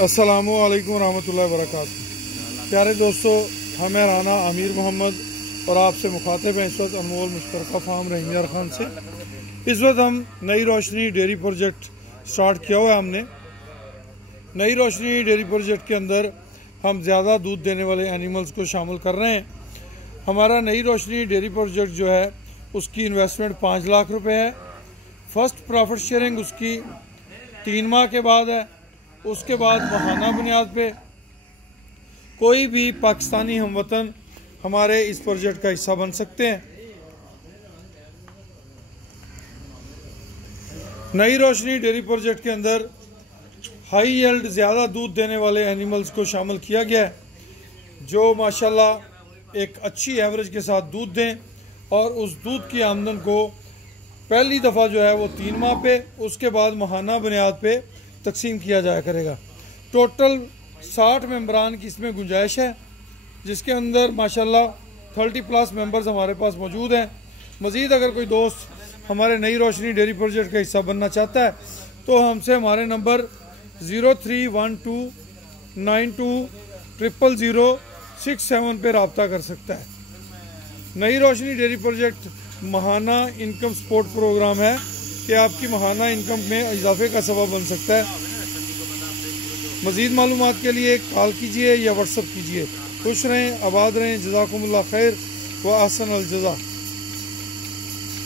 अस्सलामु अलैकुम रहमतुल्लाहि व बरकातहू। प्यारे दोस्तों, हमें राना अमीर मोहम्मद और आपसे मुखातिब हैं इस वक्त अनमोल मुश्तरका फार्म रेंजर खान से। इस वक्त हम नई रोशनी डेयरी प्रोजेक्ट स्टार्ट किया हुआ है। हमने नई रोशनी डेयरी प्रोजेक्ट के अंदर हम ज़्यादा दूध देने वाले एनिमल्स को शामिल कर रहे हैं। हमारा नई रोशनी डेयरी प्रोजेक्ट जो है उसकी इन्वेस्टमेंट 5 लाख रुपए है। फर्स्ट प्रॉफिट शेयरिंग उसकी 3 माह के बाद है। उसके बाद माहाना बुनियाद पे कोई भी पाकिस्तानी हमवतन हमारे इस प्रोजेक्ट का हिस्सा बन सकते हैं। नई रोशनी डेयरी प्रोजेक्ट के अंदर हाई यील्ड ज़्यादा दूध देने वाले एनिमल्स को शामिल किया गया है, जो माशाल्लाह एक अच्छी एवरेज के साथ दूध दें और उस दूध की आमदन को पहली दफ़ा जो है वो 3 माह पे, उसके बाद माहाना बुनियाद पे तकसीम किया जाया करेगा। टोटल 60 मेंबरान की इसमें गुंजाइश है, जिसके अंदर माशाल्लाह 30+ मेंबर्स हमारे पास मौजूद हैं। मज़ीद अगर कोई दोस्त हमारे नई रोशनी डेयरी प्रोजेक्ट का हिस्सा बनना चाहता है तो हमसे हमारे नंबर 031292000067 पे रब्ता कर सकता है। नई रोशनी डेयरी प्रोजेक्ट माहाना इनकम सपोर्ट प्रोग्राम है कि आपकी माहाना इनकम में इजाफे का सबब बन सकता है। मज़ीद मालूमात के लिए कॉल कीजिए या व्हाट्सअप कीजिए। खुश रहें, आबाद रहें। जज़ाकुमुल्लाह खैर व अहसन अल जज़ा।